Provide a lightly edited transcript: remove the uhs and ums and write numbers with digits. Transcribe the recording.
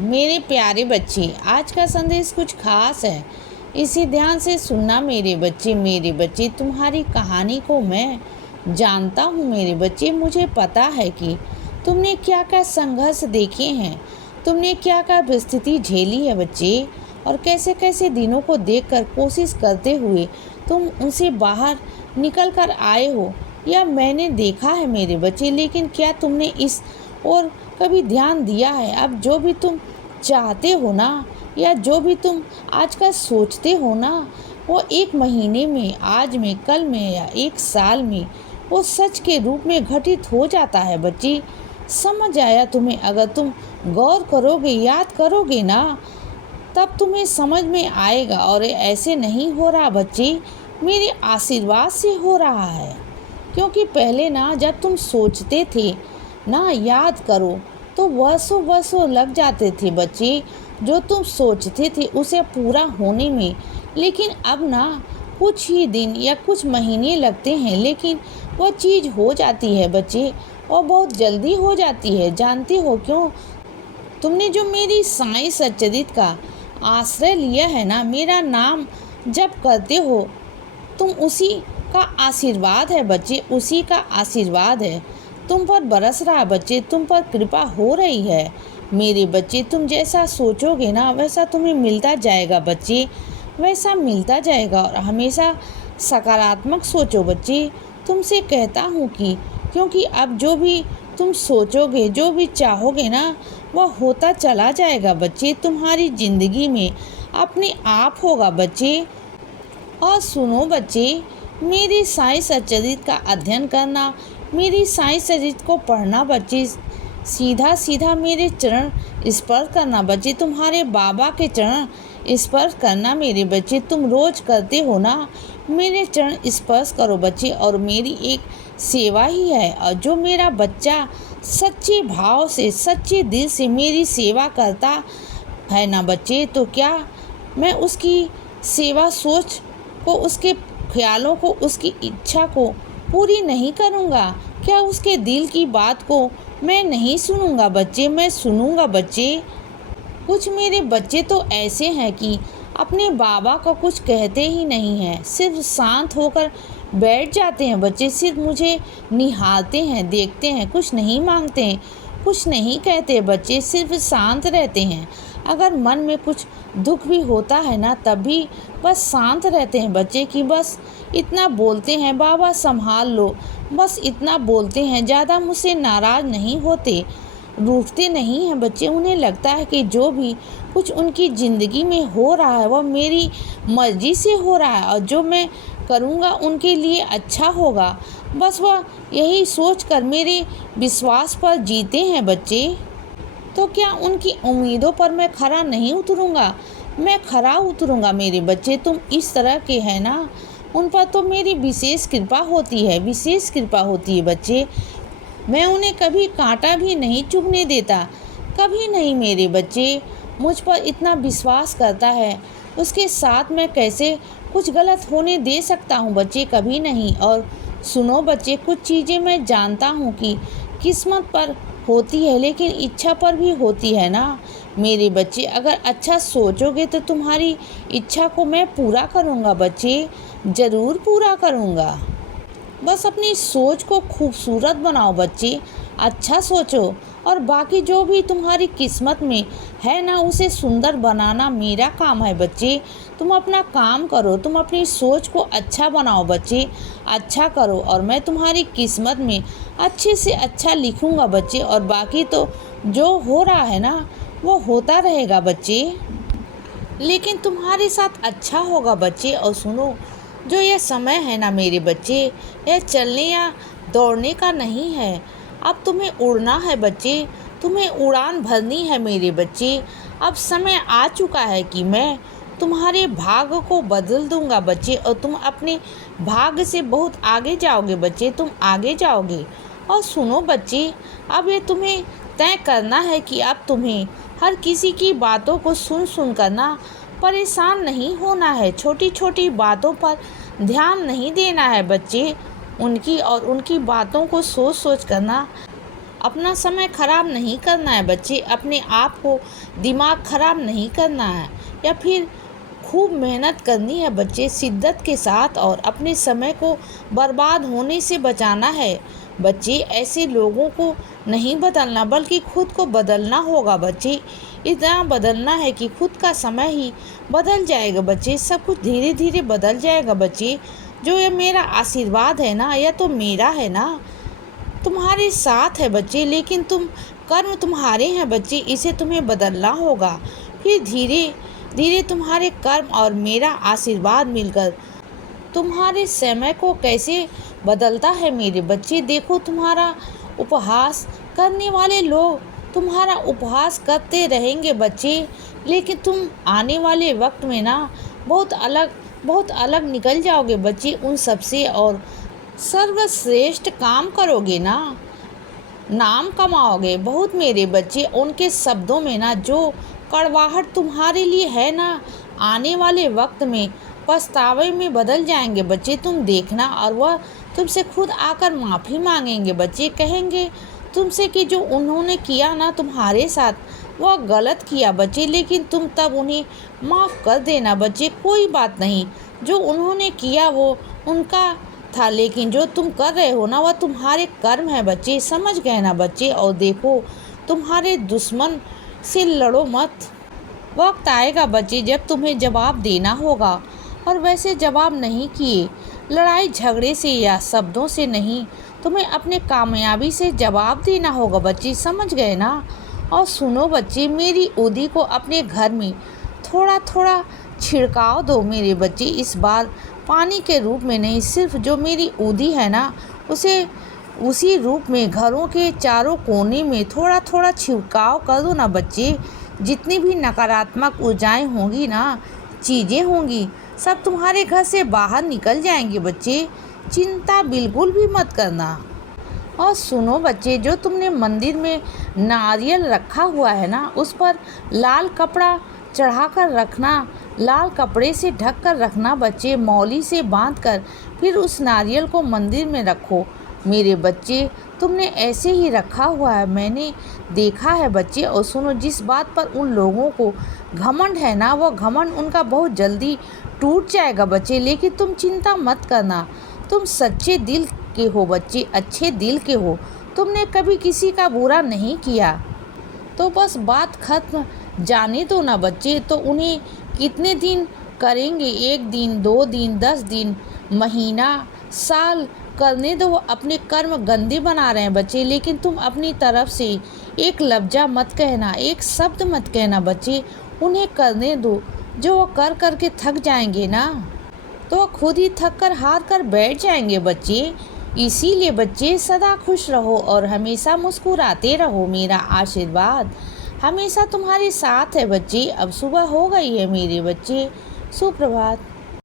मेरे प्यारे बच्चे, आज का संदेश कुछ खास है। इसे ध्यान से सुनना मेरे बच्चे। मेरे बच्चे, तुम्हारी कहानी को मैं जानता हूँ मेरे बच्चे। मुझे पता है कि तुमने क्या क्या संघर्ष देखे हैं, तुमने क्या क्या परिस्थिति झेली है बच्चे, और कैसे कैसे दिनों को देखकर कोशिश करते हुए तुम उनसे बाहर निकल कर आए हो, यह मैंने देखा है मेरे बच्चे। लेकिन क्या तुमने इस और कभी ध्यान दिया है, अब जो भी तुम चाहते हो ना, या जो भी तुम आज का सोचते हो ना, वो एक महीने में, आज में, कल में या एक साल में वो सच के रूप में घटित हो जाता है बच्चे। समझ आया तुम्हें? अगर तुम गौर करोगे, याद करोगे ना, तब तुम्हें समझ में आएगा। और ऐसे नहीं हो रहा बच्चे, मेरे आशीर्वाद से हो रहा है। क्योंकि पहले ना, जब तुम सोचते थे ना, याद करो, तो वर्षों वर्षों लग जाते थे बच्चे जो तुम सोचते थे उसे पूरा होने में। लेकिन अब ना, कुछ ही दिन या कुछ महीने लगते हैं, लेकिन वह चीज़ हो जाती है बच्चे, और बहुत जल्दी हो जाती है। जानते हो क्यों? तुमने जो मेरी साईं सच्चरित का आश्रय लिया है ना, मेरा नाम जप करते हो, तुम उसी का आशीर्वाद है बच्चे, उसी का आशीर्वाद है तुम पर बरस रहा बच्चे, तुम पर कृपा हो रही है मेरे बच्चे। तुम जैसा सोचोगे ना, वैसा तुम्हें मिलता जाएगा बच्चे, वैसा मिलता जाएगा। और हमेशा सकारात्मक सोचो बच्चे। तुमसे कहता हूँ कि क्योंकि अब जो भी तुम सोचोगे, जो भी चाहोगे ना, वह होता चला जाएगा बच्चे, तुम्हारी ज़िंदगी में अपने आप होगा बच्चे। और सुनो बच्चे, मेरी साईं सच्चरित का अध्ययन करना, मेरी साईं सच्चरित को पढ़ना बच्चे, सीधा सीधा मेरे चरण स्पर्श करना बच्चे, तुम्हारे बाबा के चरण स्पर्श करना मेरे बच्चे। तुम रोज करते हो ना, मेरे चरण स्पर्श करो बच्चे। और मेरी एक सेवा ही है, और जो मेरा बच्चा सच्चे भाव से, सच्चे दिल से मेरी सेवा करता है ना बच्चे, तो क्या मैं उसकी सेवा सोच को, उसके ख्यालों को, उसकी इच्छा को पूरी नहीं करूँगा? क्या उसके दिल की बात को मैं नहीं सुनूंगा बच्चे? मैं सुनूंगा बच्चे। कुछ मेरे बच्चे तो ऐसे हैं कि अपने बाबा को कुछ कहते ही नहीं हैं, सिर्फ शांत होकर बैठ जाते हैं बच्चे, सिर्फ मुझे निहारते हैं, देखते हैं, कुछ नहीं मांगते हैं, कुछ नहीं कहते बच्चे, सिर्फ शांत रहते हैं। अगर मन में कुछ दुख भी होता है ना, तब भी बस शांत रहते हैं बच्चे, कि बस इतना बोलते हैं, बाबा संभाल लो, बस इतना बोलते हैं, ज़्यादा मुझसे नाराज़ नहीं होते, रूठते नहीं हैं बच्चे। उन्हें लगता है कि जो भी कुछ उनकी ज़िंदगी में हो रहा है वह मेरी मर्ज़ी से हो रहा है, और जो मैं करूँगा उनके लिए अच्छा होगा। बस वह यही सोचकर मेरे विश्वास पर जीते हैं बच्चे। तो क्या उनकी उम्मीदों पर मैं खरा नहीं उतरूँगा? मैं खरा उतरूँगा मेरे बच्चे। तुम इस तरह के हैं ना, उन पर तो मेरी विशेष कृपा होती है, विशेष कृपा होती है बच्चे। मैं उन्हें कभी कांटा भी नहीं चुभने देता, कभी नहीं मेरे बच्चे। मुझ पर इतना विश्वास करता है, उसके साथ मैं कैसे कुछ गलत होने दे सकता हूँ बच्चे? कभी नहीं। और सुनो बच्चे, कुछ चीज़ें मैं जानता हूँ कि किस्मत पर होती है, लेकिन इच्छा पर भी होती है ना मेरे बच्चे। अगर अच्छा सोचोगे तो तुम्हारी इच्छा को मैं पूरा करूँगा बच्चे, ज़रूर पूरा करूँगा। बस अपनी सोच को खूबसूरत बनाओ बच्चे, अच्छा सोचो, और बाकी जो भी तुम्हारी किस्मत में है ना, उसे सुंदर बनाना मेरा काम है बच्चे। तुम अपना काम करो, तुम अपनी सोच को अच्छा बनाओ बच्चे, अच्छा करो, और मैं तुम्हारी किस्मत में अच्छे से अच्छा लिखूँगा बच्चे। और बाकी तो जो हो रहा है ना, वो होता रहेगा बच्चे, लेकिन तुम्हारे साथ अच्छा होगा बच्चे। और सुनो, जो ये समय है ना मेरे बच्चे, यह चलने या दौड़ने का नहीं है। अब तुम्हें उड़ना है बच्चे, तुम्हें उड़ान भरनी है मेरे बच्चे। अब समय आ चुका है कि मैं तुम्हारे भाग्य को बदल दूंगा बच्चे, और तुम अपने भाग्य से बहुत आगे जाओगे बच्चे, तुम आगे जाओगे। और सुनो बच्चे, अब ये तुम्हें तय करना है कि अब तुम्हें हर किसी की बातों को सुन करना परेशान नहीं होना है, छोटी छोटी बातों पर ध्यान नहीं देना है बच्चे, उनकी और उनकी बातों को सोच करना अपना समय खराब नहीं करना है बच्चे, अपने आप को दिमाग खराब नहीं करना है, या फिर खूब मेहनत करनी है बच्चे शिद्दत के साथ, और अपने समय को बर्बाद होने से बचाना है बच्चे। ऐसे लोगों को नहीं बदलना बल्कि खुद को बदलना होगा बच्चे। इतना बदलना है कि खुद का समय ही बदल जाएगा बच्चे, सब कुछ धीरे धीरे बदल जाएगा बच्चे। जो ये मेरा आशीर्वाद है ना, यह तो मेरा है ना, तुम्हारे साथ है बच्चे, लेकिन कर्म तुम्हारे हैं बच्चे, इसे तुम्हें बदलना होगा। फिर धीरे धीरे तुम्हारे कर्म और मेरा आशीर्वाद मिलकर तुम्हारे समय को कैसे बदलता है मेरे बच्चे। देखो, तुम्हारा उपहास करने वाले लोग तुम्हारा उपहास करते रहेंगे बच्चे, लेकिन तुम आने वाले वक्त में ना बहुत अलग निकल जाओगे बच्चे उन सबसे, और सर्वश्रेष्ठ काम करोगे ना, नाम कमाओगे बहुत मेरे बच्चे। उनके शब्दों में ना जो कड़वाहट तुम्हारे लिए है ना, आने वाले वक्त में पछतावे में बदल जाएंगे बच्चे, तुम देखना। और वह तुमसे खुद आकर माफ़ी मांगेंगे बच्चे, कहेंगे तुमसे कि जो उन्होंने किया ना तुम्हारे साथ वह गलत किया बच्चे, लेकिन तुम तब उन्हें माफ़ कर देना बच्चे, कोई बात नहीं। जो उन्होंने किया वो उनका था, लेकिन जो तुम कर रहे हो ना वह तुम्हारे कर्म है बच्चे, समझ गए ना बच्चे। और देखो, तुम्हारे दुश्मन से लड़ो मत, वक्त आएगा बच्चे जब तुम्हें जवाब देना होगा, और वैसे जवाब नहीं किए लड़ाई झगड़े से या शब्दों से नहीं, तुम्हें अपने कामयाबी से जवाब देना होगा बच्चे, समझ गए ना। और सुनो बच्चे, मेरी उदी को अपने घर में थोड़ा थोड़ा छिड़काव दो मेरे बच्चे, इस बार पानी के रूप में नहीं, सिर्फ जो मेरी उदी है ना उसे उसी रूप में घरों के चारों कोने में थोड़ा थोड़ा छिड़काव कर दो ना बच्चे। जितनी भी नकारात्मक ऊर्जाएं होंगी ना, चीज़ें होंगी, सब तुम्हारे घर से बाहर निकल जाएंगे बच्चे, चिंता बिल्कुल भी मत करना। और सुनो बच्चे, जो तुमने मंदिर में नारियल रखा हुआ है ना, उस पर लाल कपड़ा चढ़ाकर रखना, लाल कपड़े से ढक कर रखना बच्चे, मौली से बांधकर, फिर उस नारियल को मंदिर में रखो मेरे बच्चे। तुमने ऐसे ही रखा हुआ है, मैंने देखा है बच्चे। और सुनो, जिस बात पर उन लोगों को घमंड है ना, वह घमंड उनका बहुत जल्दी टूट जाएगा बच्चे, लेकिन तुम चिंता मत करना, तुम सच्चे दिल के हो बच्चे, अच्छे दिल के हो, तुमने कभी किसी का बुरा नहीं किया, तो बस बात खत्म, जाने दो ना बच्चे। तो उन्हें कितने दिन करेंगे, 1 दिन 2 दिन 10 दिन महीना साल, करने दो, वो अपने कर्म गंदे बना रहे हैं बच्चे, लेकिन तुम अपनी तरफ से एक लफ्जा मत कहना, एक शब्द मत कहना बच्चे, उन्हें करने दो। जो वो कर करके थक जाएंगे ना, तो वो खुद ही थक कर हार कर बैठ जाएंगे बच्चे। इसीलिए बच्चे सदा खुश रहो और हमेशा मुस्कुराते रहो, मेरा आशीर्वाद हमेशा तुम्हारे साथ है बच्चे। अब सुबह हो गई है मेरे बच्चे, सुप्रभात।